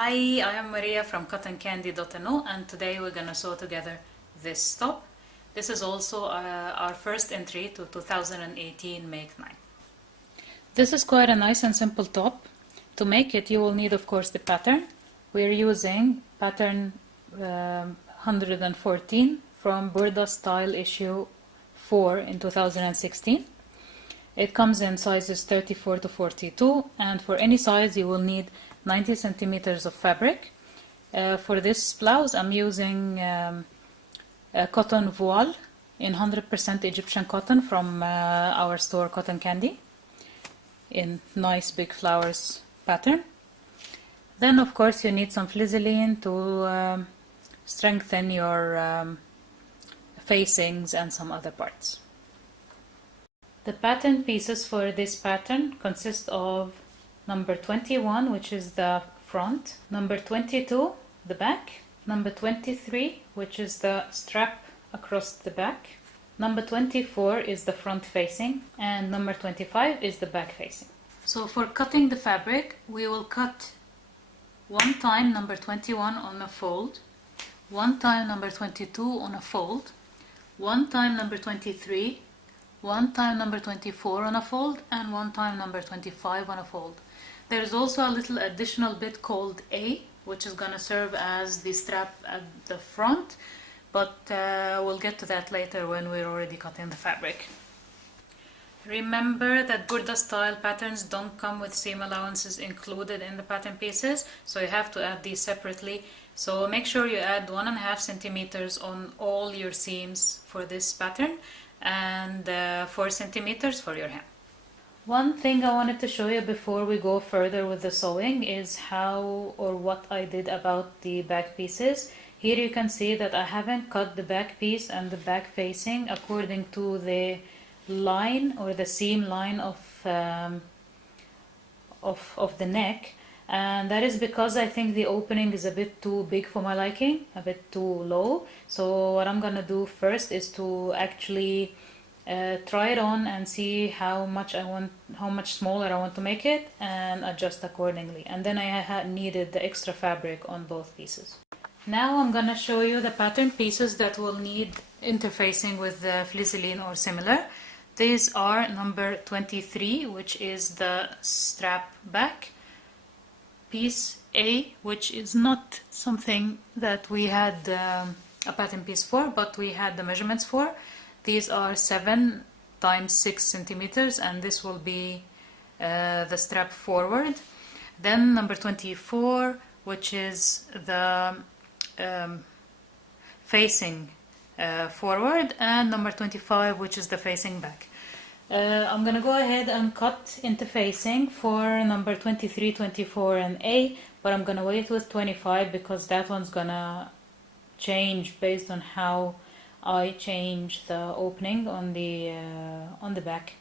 Hi, I am Maria from cottoncandy.no and today we're gonna sew together this top. This is also our first entry to 2018 Make 9. This is quite a nice and simple top. To make it you will need of course the pattern. We're using pattern 114 from Burda Style issue 4 in 2016. It comes in sizes 34 to 42 and for any size you will need 90 centimeters of fabric. For this blouse I'm using a cotton voile in 100% Egyptian cotton from our store Cotton Candy in nice big flowers pattern. Then of course you need some flizzeline to strengthen your facings and some other parts. The pattern pieces for this pattern consist of number 21, which is the front, number 22, the back, number 23, which is the strap across the back, number 24 is the front facing, and number 25 is the back facing. So for cutting the fabric, we will cut one time number 21 on a fold, one time number 22 on a fold, one time number 23, one time number 24 on a fold, and one time number 25 on a fold. There is also a little additional bit called A, which is going to serve as the strap at the front, but we'll get to that later when we're already cutting the fabric. Remember that Burda style patterns don't come with seam allowances included in the pattern pieces, so you have to add these separately. So make sure you add 1.5 centimeters on all your seams for this pattern and 4 centimeters for your hem. One thing I wanted to show you before we go further with the sewing is how or what I did about the back pieces. Here you can see that I haven't cut the back piece and the back facing according to the line or the seam line of the neck, and that is because I think the opening is a bit too big for my liking, a bit too low. So what I'm gonna do first is to actually try it on and see how much smaller I want to make it and adjust accordingly. And then I needed the extra fabric on both pieces. Now I'm gonna show you the pattern pieces that will need interfacing with the flizzeline or similar. These are number 23, which is the strap back, piece A, which is not something that we had a pattern piece for, but we had the measurements for. These are 7 times 6 centimeters, and this will be the strap forward. Then number 24, which is the facing forward, and number 25, which is the facing back. I'm gonna go ahead and cut interfacing for number 23, 24 and A, but I'm gonna wait with 25 because that one's gonna change based on how I change the opening on the back.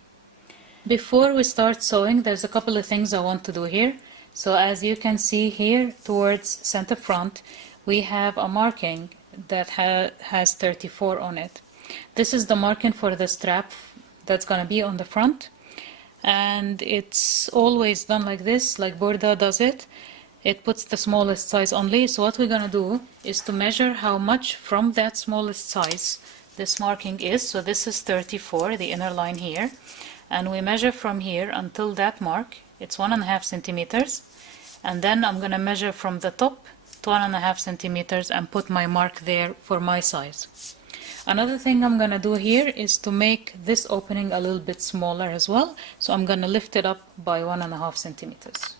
Before we start sewing, there's a couple of things I want to do here. So as you can see here towards center front, we have a marking that has 34 on it. This is the marking for the strap that's gonna be on the front, and it's always done like this, like Burda does it. It puts the smallest size only. So what we're gonna do is to measure how much from that smallest size this marking is. So this is 34, the inner line here, and we measure from here until that mark. It's 1.5 centimeters, and then I'm gonna measure from the top to 1.5 centimeters and put my mark there for my size. Another thing I'm gonna do here is to make this opening a little bit smaller as well. So I'm gonna lift it up by 1.5 centimeters.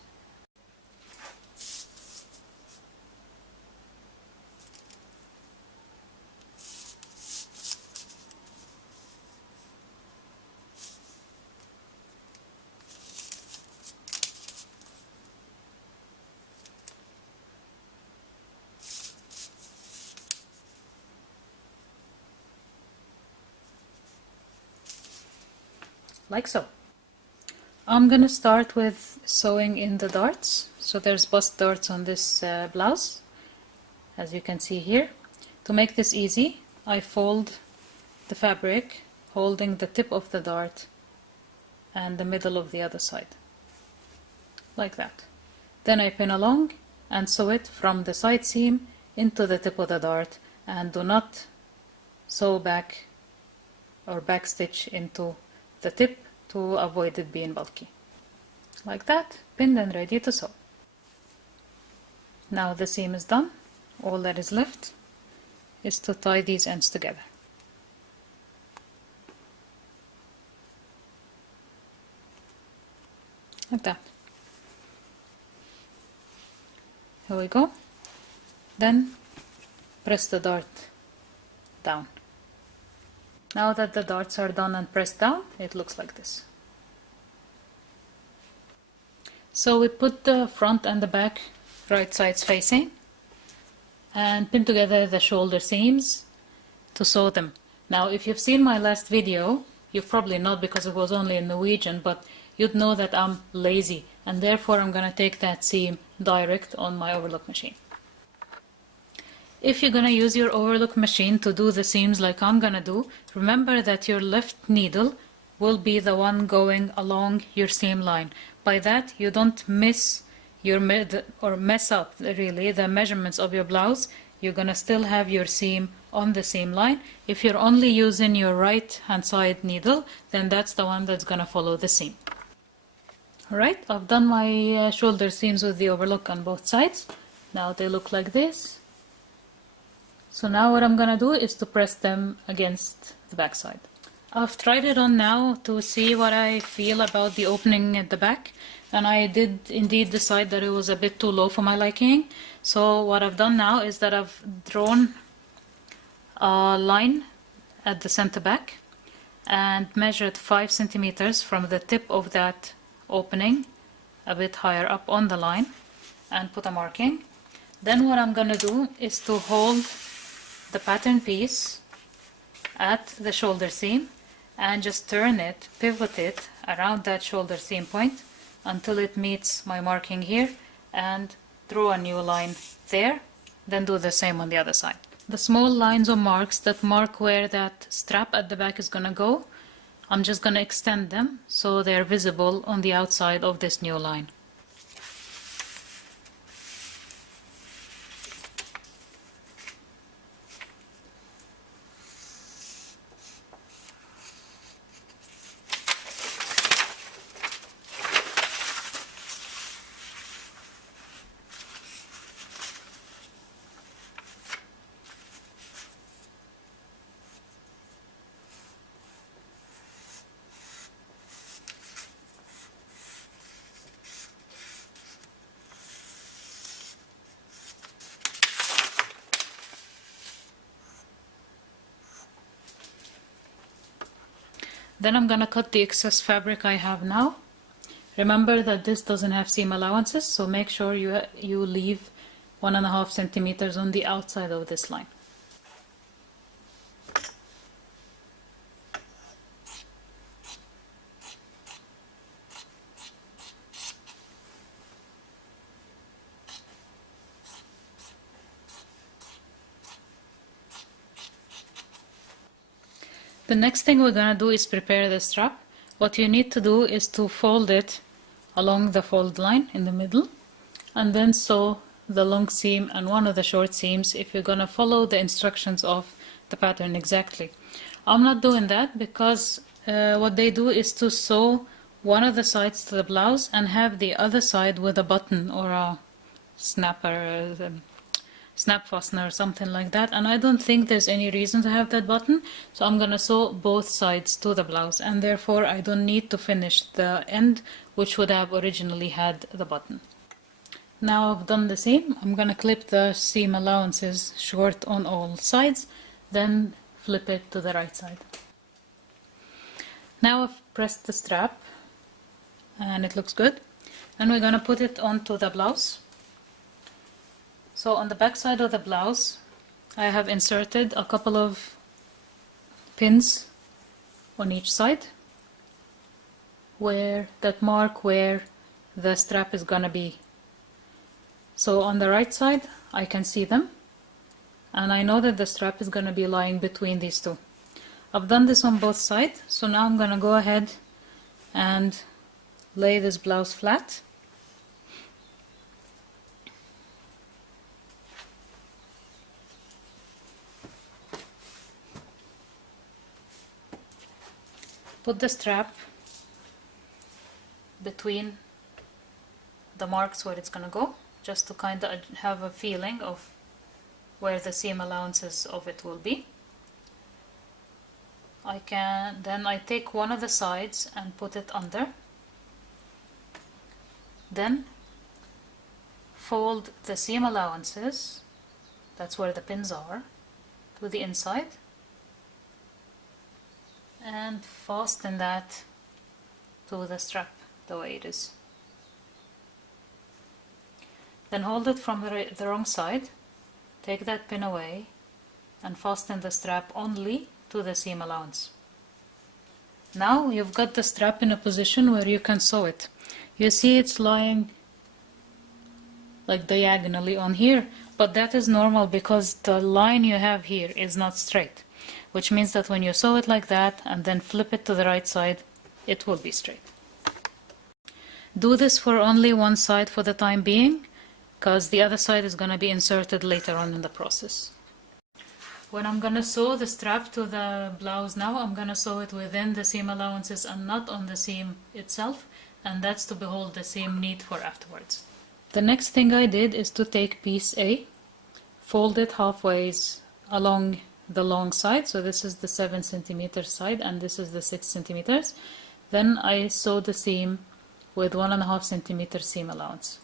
Like so. I'm gonna start with sewing in the darts. So there's bust darts on this blouse, as you can see here. To make this easy, I fold the fabric holding the tip of the dart and the middle of the other side, like that. Then I pin along and sew it from the side seam into the tip of the dart, and do not sew back or back stitch into the tip to avoid it being bulky. Like that, pinned and ready to sew. Now the seam is done. All that is left is to tie these ends together. Like that. Here we go. Then press the dart down. Now that the darts are done and pressed down, it looks like this. So we put the front and the back right sides facing and pin together the shoulder seams to sew them. Now if you've seen my last video, you've probably not because it was only in Norwegian, but you'd know that I'm lazy and therefore I'm going to take that seam direct on my overlock machine. If you're going to use your overlock machine to do the seams like I'm going to do, remember that your left needle will be the one going along your seam line. By that you don't miss your mess up really the measurements of your blouse. You're going to still have your seam on the seam line. If you're only using your right hand side needle, then that's the one that's going to follow the seam. Alright, I've done my shoulder seams with the overlock on both sides. Now they look like this. So now what I'm going to do is to press them against the back side. I've tried it on now to see what I feel about the opening at the back, and I did indeed decide that it was a bit too low for my liking. So what I've done now is that I've drawn a line at the center back and measured 5 centimeters from the tip of that opening a bit higher up on the line and put a marking. Then what I'm going to do is to hold the pattern piece at the shoulder seam and just turn it, pivot it around that shoulder seam point until it meets my marking here, and draw a new line there. Then do the same on the other side. The small lines or marks that mark where that strap at the back is going to go, I'm just going to extend them so they're visible on the outside of this new line. Then I'm going to cut the excess fabric I have now. Remember that this doesn't have seam allowances, so make sure you leave 1.5 centimeters on the outside of this line. The next thing we're going to do is prepare the strap. What you need to do is to fold it along the fold line in the middle, and then sew the long seam and one of the short seams if you're going to follow the instructions of the pattern exactly. I'm not doing that because what they do is to sew one of the sides to the blouse and have the other side with a button or a snapper, snap fastener or something like that, and I don't think there's any reason to have that button, so I'm gonna sew both sides to the blouse, and therefore I don't need to finish the end which would have originally had the button. Now I've done the seam, I'm gonna clip the seam allowances short on all sides, then flip it to the right side. Now I've pressed the strap and it looks good, and we're gonna put it onto the blouse. So on the back side of the blouse, I have inserted a couple of pins on each side that mark where the strap is gonna be. So on the right side, I can see them, and I know that the strap is gonna be lying between these two. I've done this on both sides, so now I'm gonna go ahead and lay this blouse flat. put the strap between the marks where it's gonna go, just to kind of have a feeling of where the seam allowances of it will be. Then I take one of the sides and put it under. Then fold the seam allowances, that's where the pins are, to the inside, and fasten that to the strap the way it is. Then hold it from the wrong side, take that pin away, and fasten the strap only to the seam allowance. Now you've got the strap in a position where you can sew it. You see it's lying like diagonally on here, but that is normal because the line you have here is not straight, which means that when you sew it like that and then flip it to the right side, it will be straight. Do this for only one side for the time being, because the other side is going to be inserted later on in the process. When I'm going to sew the strap to the blouse now, I'm going to sew it within the seam allowances and not on the seam itself, and that's to behold the seam neat for afterwards. The next thing I did is to take piece A, fold it halfways along the long side, so this is the 7 cm side and this is the 6 cm. Then I sewed the seam with 1.5 cm seam allowance.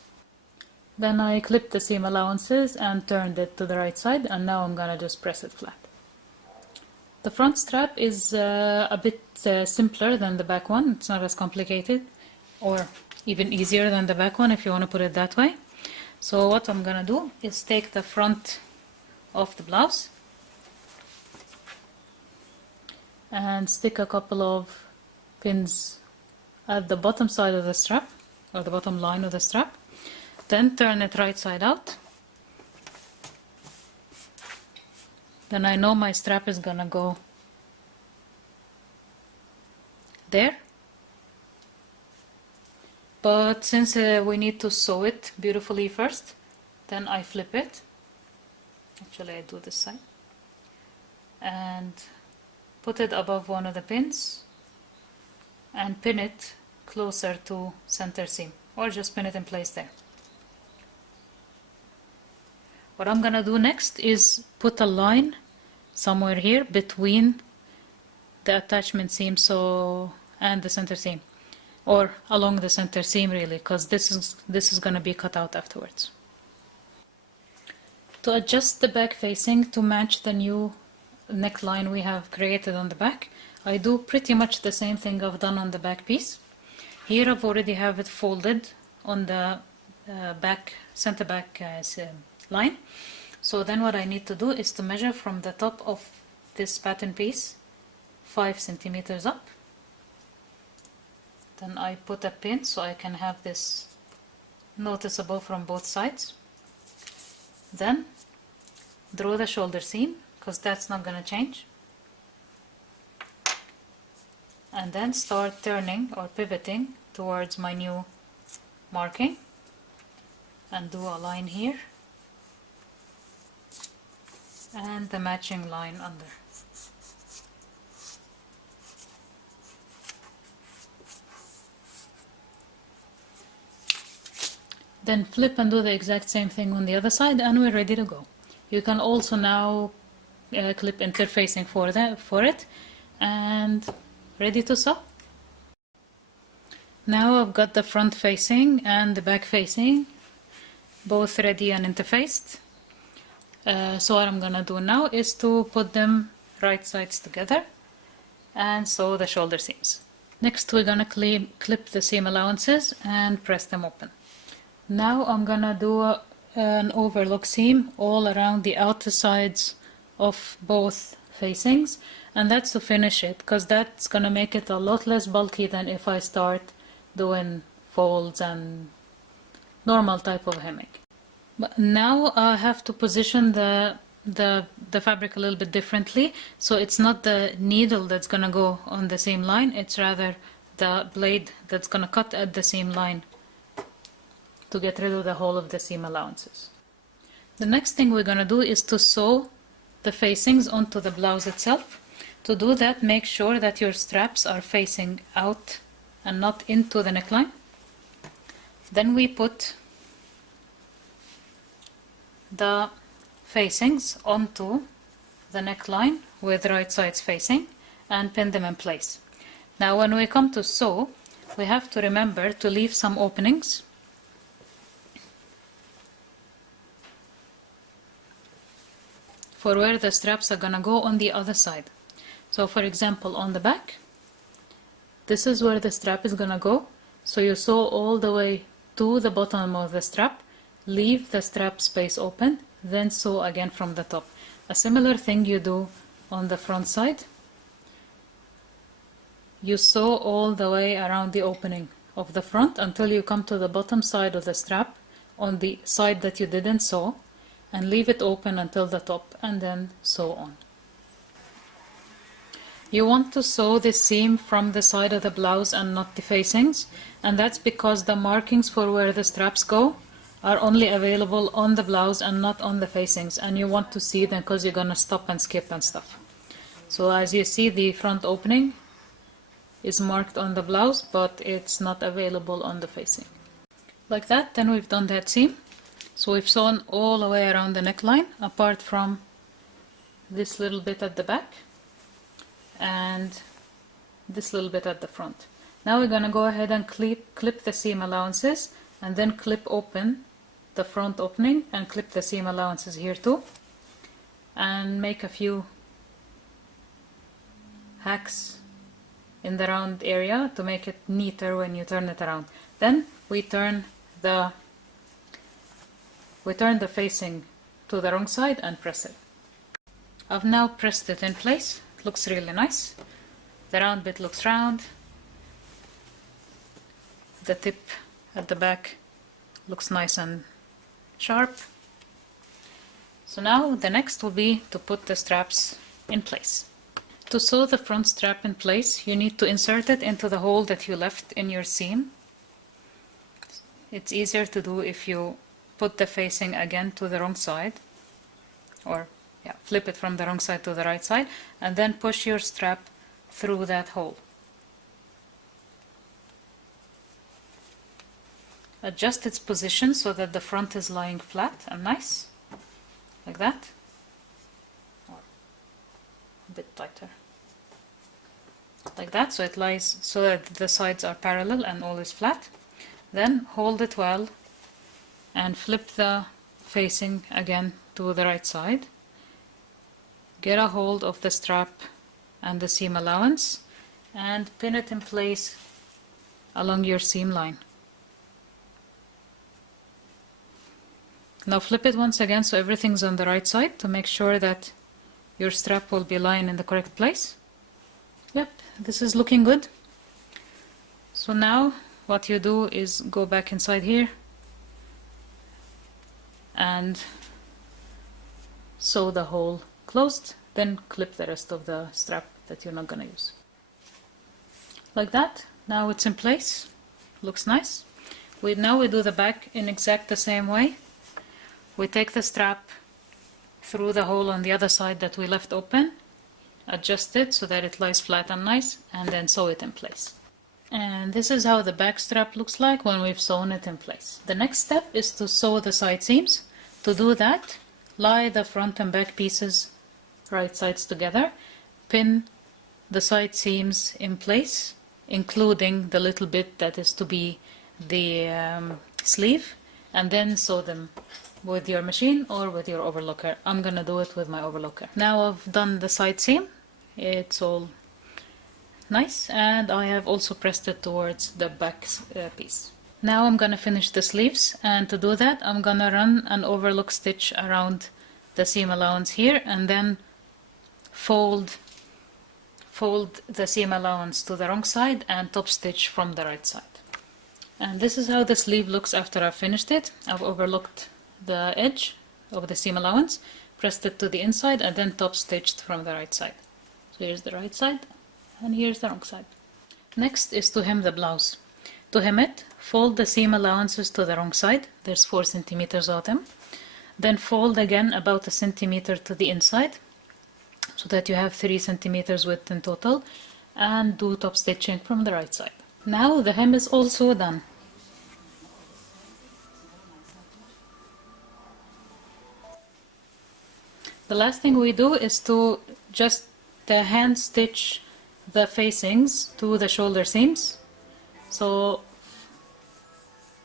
Then I clipped the seam allowances and turned it to the right side, and now I'm gonna just press it flat. The front strap is a bit simpler than the back one. It's not as complicated, or even easier than the back one if you want to put it that way. So what I'm gonna do is take the front of the blouse and stick a couple of pins at the bottom side of the strap, or the bottom line of the strap. Then turn it right side out. Then I know my strap is gonna go there. But since we need to sew it beautifully first, then I flip it. Actually, I do this side. And put it above one of the pins and pin it closer to center seam, or just pin it in place there. What I'm gonna do next is put a line somewhere here between the attachment seam and the center seam, or along the center seam really, because this is gonna be cut out afterwards. To adjust the back facing to match the new neckline we have created on the back, I do pretty much the same thing I've done on the back piece. Here I've already have it folded on the center back line. So then what I need to do is to measure from the top of this pattern piece 5 centimeters up. Then I put a pin so I can have this noticeable from both sides. Then draw the shoulder seam, because that's not going to change. And then start turning or pivoting towards my new marking, and do a line here and the matching line under. Then flip and do the exact same thing on the other side, and we're ready to go. You can also now clip interfacing for it, and ready to sew. Now I've got the front facing and the back facing both ready and interfaced. So what I'm gonna do now is to put them right sides together and sew the shoulder seams. Next we're gonna clip the seam allowances and press them open. Now I'm gonna do an overlock seam all around the outer sides of both facings, and that's to finish it, because that's gonna make it a lot less bulky than if I start doing folds and normal type of hemming. But now I have to position the fabric a little bit differently, so it's not the needle that's gonna go on the seam line, it's rather the blade that's gonna cut at the seam line to get rid of the whole of the seam allowances. The next thing we're gonna do is to sew the facings onto the blouse itself. To do that, make sure that your straps are facing out and not into the neckline. Then we put the facings onto the neckline with right sides facing and pin them in place. Now when we come to sew, we have to remember to leave some openings for where the straps are gonna go on the other side. So for example, on the back, this is where the strap is gonna go. So you sew all the way to the bottom of the strap, leave the strap space open, then sew again from the top. A similar thing you do on the front side. You sew all the way around the opening of the front until you come to the bottom side of the strap on the side that you didn't sew, and leave it open until the top, and then sew on. You want to sew the seam from the side of the blouse and not the facings, and that's because the markings for where the straps go are only available on the blouse and not on the facings, and you want to see them because you're gonna stop and skip and stuff. So as you see, the front opening is marked on the blouse, but it's not available on the facing. Like that, then we've done that seam. So we've sewn all the way around the neckline, apart from this little bit at the back and this little bit at the front. Now we're gonna go ahead and clip the seam allowances, and then clip open the front opening and clip the seam allowances here too, and make a few hacks in the round area to make it neater when you turn it around. Then we turn the facing to the wrong side and press it. I've now pressed it in place. It looks really nice. The round bit looks round. The tip at the back looks nice and sharp. So now the next will be to put the straps in place. To sew the front strap in place, you need to insert it into the hole that you left in your seam. It's easier to do if you put the facing again to the wrong side, or flip it from the wrong side to the right side, and then push your strap through that hole. Adjust its position so that the front is lying flat and nice, like that, or a bit tighter, like that, so it lies so that the sides are parallel and all is flat. Then hold it well and flip the facing again to the right side. Get a hold of the strap and the seam allowance and pin it in place along your seam line. Now flip it once again so everything's on the right side to make sure that your strap will be lying in the correct place. Yep, this is looking good. So now what you do is go back inside here and sew the hole closed, then clip the rest of the strap that you're not gonna use. Like that. Now it's in place. Looks nice. Now we do the back in exact the same way. We take the strap through the hole on the other side that we left open, adjust it so that it lies flat and nice, and then sew it in place. And this is how the back strap looks like when we've sewn it in place. The next step is to sew the side seams. To do that, lie the front and back pieces right sides together, pin the side seams in place, including the little bit that is to be the sleeve, and then sew them with your machine or with your overlocker. I'm gonna do it with my overlocker. Now I've done the side seam, it's all nice, and I have also pressed it towards the back piece. Now I'm gonna finish the sleeves, and to do that I'm gonna run an overlock stitch around the seam allowance here, and then fold the seam allowance to the wrong side and top stitch from the right side. And this is how the sleeve looks after I've finished it. I've overlocked the edge of the seam allowance, pressed it to the inside, and then top stitched from the right side. So here's the right side and here's the wrong side. Next is to hem the blouse. To hem it, fold the seam allowances to the wrong side. There's 4 centimeters of them. Then fold again about 1 centimeter to the inside. so that you have 3 centimeters width in total, and do top stitching from the right side. Now the hem is also done. The last thing we do is to just hand stitch the facings to the shoulder seams. So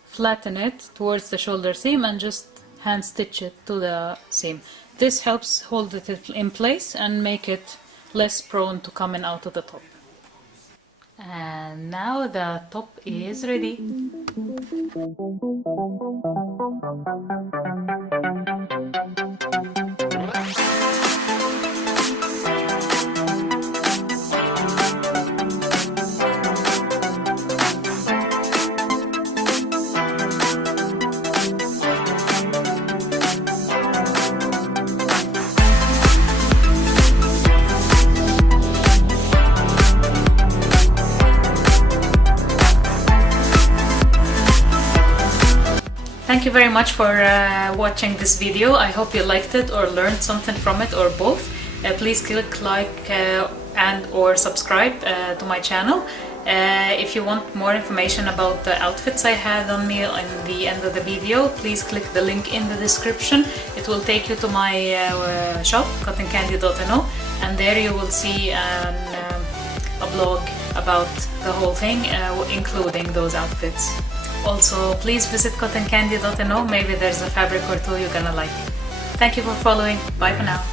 flatten it towards the shoulder seam and just hand stitch it to the seam. This helps hold it in place and make it less prone to coming out of the top. And now the top is ready. Thank you very much for watching this video. I hope you liked it or learned something from it, or both. Please click like and or subscribe to my channel. If you want more information about the outfits I had on me in the end of the video, please click the link in the description. It will take you to my shop, cottoncandy.no, and there you will see a blog about the whole thing, including those outfits. Also, please visit cottoncandy.no. Maybe there's a fabric or two you're gonna like. Thank you for following. Bye for now.